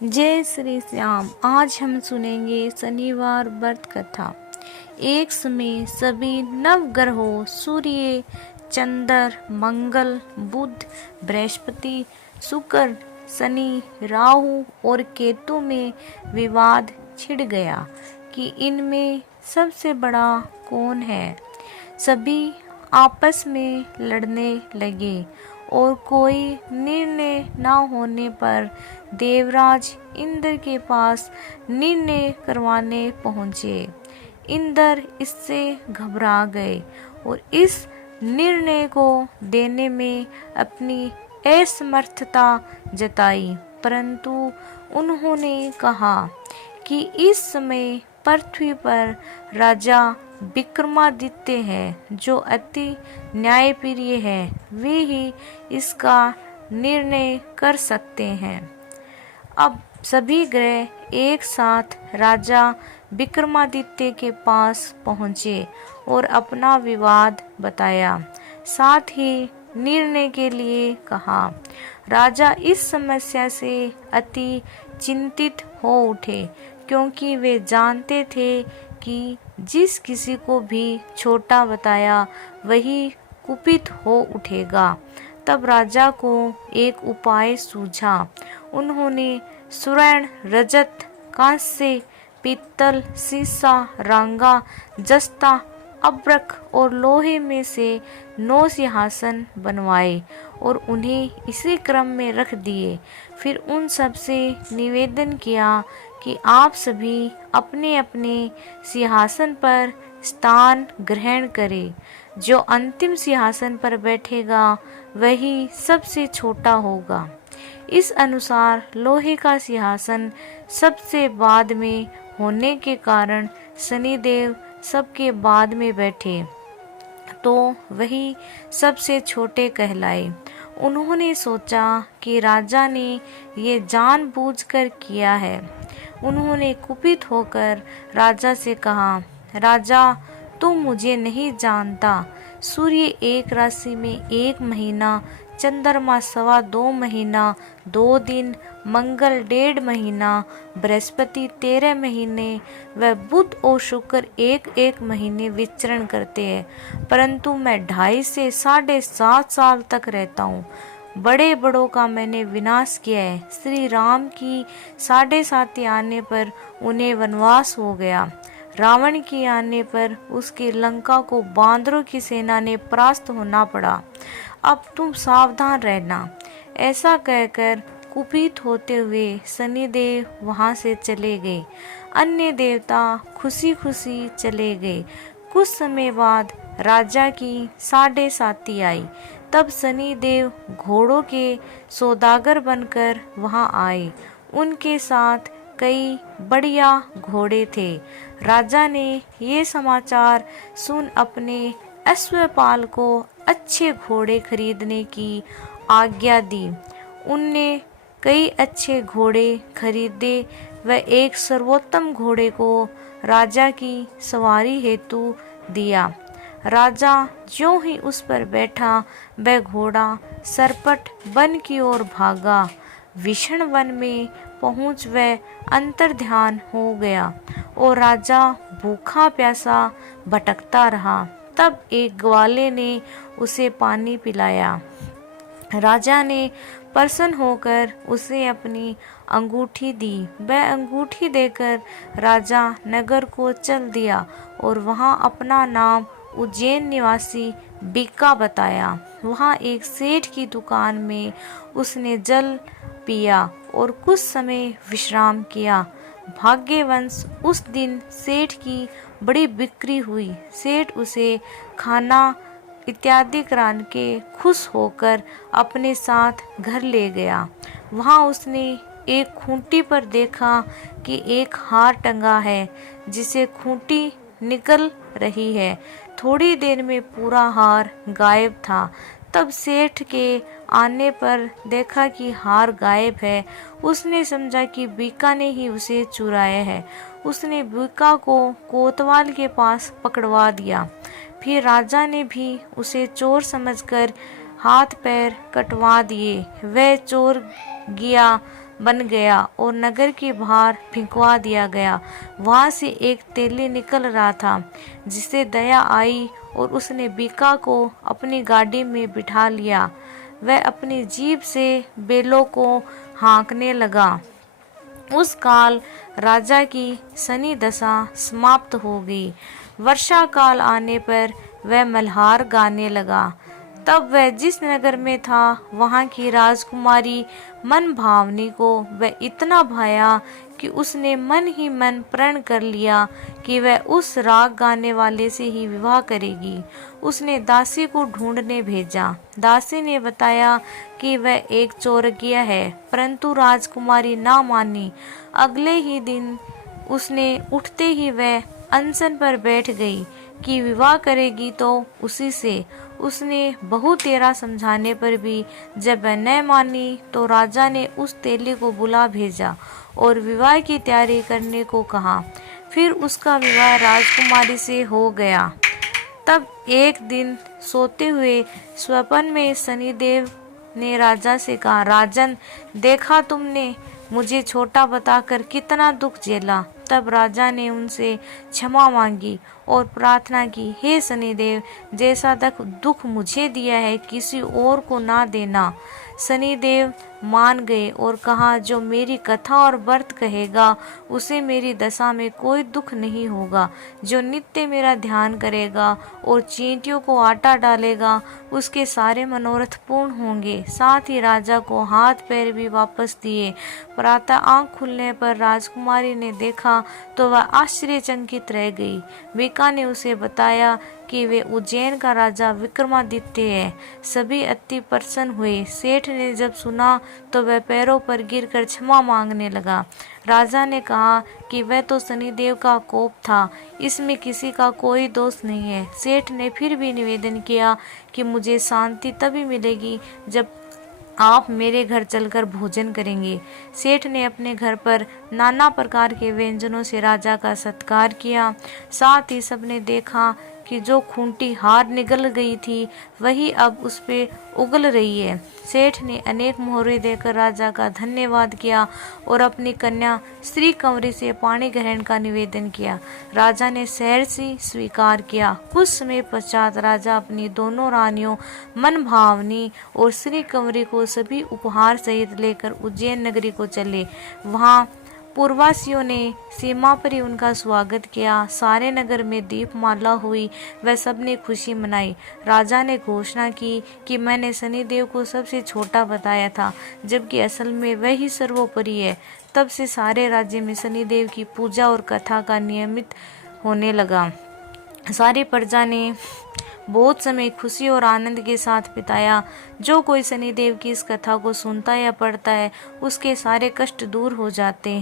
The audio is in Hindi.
जय श्री श्याम। आज हम सुनेंगे शनिवार व्रत कथा। एक समय सभी नवग्रहों सूर्य, चंद्र, मंगल, बुध, बृहस्पति, शुक्र, शनि, राहु और केतु में विवाद छिड़ गया कि इनमें सबसे बड़ा कौन है। सभी आपस में लड़ने लगे और कोई निर्णय न होने पर देवराज इंद्र के पास निर्णय करवाने पहुँचे। इंद्र इससे घबरा गए और इस निर्णय को देने में अपनी असमर्थता जताई, परंतु उन्होंने कहा कि इस समय पृथ्वी पर राजा विक्रमादित्य है, जो अति न्यायप्रिय है। वे ही इसका निर्णय कर सकते हैं। अब सभी ग्रह एक साथ राजा विक्रमादित्य के पास पहुँचे और अपना विवाद बताया, साथ ही निर्णय के लिए कहा। राजा इस समस्या से अति चिंतित हो उठे, क्योंकि वे जानते थे कि जिस किसी को भी छोटा बताया वही कुपित हो उठेगा। तब राजा को एक उपाय सूझा। उन्होंने स्वर्ण, रजत, कांस्य, पीतल, सीसा, रांगा, जस्ता, अब्रक और लोहे में से 9 सिंहासन बनवाए और उन्हें इसी क्रम में रख दिए। फिर उन सब से निवेदन किया कि आप सभी अपने अपने सिंहासन पर स्थान ग्रहण करें। जो अंतिम सिंहासन पर बैठेगा वही सबसे छोटा होगा। इस अनुसार लोहे का सिंहासन सबसे बाद में होने के कारण शनिदेव सबके बाद में बैठे, तो वही सबसे छोटे कहलाए। उन्होंने सोचा कि राजा ने ये जानबूझकर किया है। उन्होंने कुपित होकर राजा से कहा, राजा, तुम मुझे नहीं जानता। सूर्य एक राशि में 1 महीना, चंद्रमा 2.25 महीना 2 दिन, मंगल 1.5 महीना, बृहस्पति 13 महीने व बुध और शुक्र 1-1 महीने विचरण करते हैं, परंतु मैं 2.5 से 7.5 साल तक रहता हूँ। बड़े बड़ों का मैंने विनाश किया है। श्री राम की 7.5 आने पर उन्हें वनवास हो गया। रावण की आने पर उसकी लंका को बांदरों की सेना ने परास्त होना पड़ा। अब तुम सावधान रहना। ऐसा कहकर कुपित होते हुए शनिदेव वहां से चले गए। अन्य देवता खुशी खुशी चले गए। कुछ समय बाद राजा की 7.5 आई। तब शनिदेव घोड़ों के सौदागर बनकर वहां आए। उनके साथ कई बढ़िया घोड़े थे। राजा ने ये समाचार सुन अपने अश्वपाल को अच्छे घोड़े खरीदने की आज्ञा दी। उनने कई अच्छे घोड़े खरीदे व एक सर्वोत्तम घोड़े को राजा की सवारी हेतु दिया। राजा ज्यों ही उस पर बैठा, वह घोड़ा सरपट वन की ओर भागा। विषण वन में पहुंच वह अंतर्ध्यान हो गया और राजा भूखा प्यासा भटकता रहा। तब एक ग्वाले ने उसे पानी पिलाया। राजा ने प्रसन्न होकर उसे अपनी अंगूठी दी। वह अंगूठी देकर राजा नगर को चल दिया और वहां अपना नाम उज्जैन निवासी बीका बताया। वहां एक सेठ की दुकान में उसने जल पिया और कुछ समय विश्राम किया। भाग्यवश उस दिन सेठ की बड़ी बिक्री हुई। सेठ उसे खाना इत्यादि करान के खुश होकर अपने साथ घर ले गया। वहां उसने एक खूंटी पर देखा कि एक हार टंगा है, जिसे खूंटी निकल रही है। थोड़ी देर में पूरा हार गायब था। तब सेठ के आने पर देखा कि हार गायब है। उसने समझा कि बीका ने ही उसे चुराया है। उसने बीका को कोतवाल के पास पकड़वा दिया। फिर राजा ने भी उसे चोर समझकर हाथ पैर कटवा दिए। वह चोर गया बन गया और नगर के बाहर फेंकवा दिया गया। वहां से एक तेली निकल रहा था, जिसे दया आई और उसने बीका को अपनी गाड़ी में बिठा लिया। वह अपनी जीभ से बेलों को हाँकने लगा। उस काल राजा की शनि दशा समाप्त हो गई। वर्षा काल आने पर वह मल्हार गाने लगा। तब वह जिस नगर में था, वहां की राजकुमारी मनभावनी को वह इतना भाया कि उसने मन ही मन प्रण कर लिया कि वह उस राग गाने वाले से ही विवाह करेगी। उसने दासी को ढूंढने भेजा। दासी ने बताया कि वह एक चोरकिया है, परंतु राजकुमारी ना मानी। अगले ही दिन उसने उठते ही वह अनशन पर बैठ गई कि विवाह करेगी तो उसी से। उसने बहु तेरा समझाने पर भी जब वह न मानी, तो राजा ने उस तेली को बुला भेजा और विवाह की तैयारी करने को कहा। फिर उसका विवाह राजकुमारी से हो गया। तब एक दिन सोते हुए स्वप्न में शनिदेव ने राजा से कहा, राजन, देखा तुमने मुझे छोटा बताकर कितना दुख झेला। तब राजा ने उनसे क्षमा मांगी और प्रार्थना की, हे शनिदेव, जैसा दुख मुझे दिया है किसी और को ना देना। शनिदेव मान गए और कहा, जो मेरी कथा और व्रत कहेगा उसे मेरी दशा में कोई दुख नहीं होगा। जो नित्य मेरा ध्यान करेगा और चींटियों को आटा डालेगा, उसके सारे मनोरथ पूर्ण होंगे। साथ ही राजा को हाथ पैर भी वापस दिए। प्रातः आंख खुलने पर राजकुमारी ने देखा तो वह आश्चर्यचकित रह गई। बीका ने उसे बताया कि वे उज्जैन का राजा विक्रमादित्य है। सभी अति प्रसन्न हुए। सेठ ने जब सुना तो वह पैरों पर गिरकर क्षमा मांगने लगा। राजा ने कहा कि वह तो शनिदेव का कोप था, इसमें किसी का कोई दोष नहीं है। सेठ ने फिर भी निवेदन किया कि मुझे शांति तभी मिलेगी जब आप मेरे घर चलकर भोजन करेंगे। सेठ ने अपने घर पर नाना प्रकार के व्यंजनों से राजा का सत्कार किया। साथ ही सबने देखा कि जो खूंटी हार निगल गई थी, वही अब उस पे उगल रही है। सेठ ने अनेक मोहरे देकर राजा का धन्यवाद किया और अपनी कन्या श्री कंवरी से पाणी ग्रहण का निवेदन किया। राजा ने सहर्षि स्वीकार किया। कुछ समय पश्चात राजा अपनी दोनों रानियों मनभावनी और श्री कंवरी को सभी उपहार सहित लेकर उज्जैन नगरी को चले। वहाँ पूर्ववासियों ने सीमा पर ही उनका स्वागत किया। सारे नगर में दीपमाला हुई, वह सबने खुशी मनाई। राजा ने घोषणा की कि मैंने शनिदेव को सबसे छोटा बताया था, जबकि असल में वह ही सर्वोपरि है। तब से सारे राज्य में शनिदेव की पूजा और कथा का नियमित होने लगा। सारी प्रजा ने बहुत समय खुशी और आनंद के साथ बिताया। जो कोई शनिदेव की इस कथा को सुनता या पढ़ता है, उसके सारे कष्ट दूर हो जाते हैं।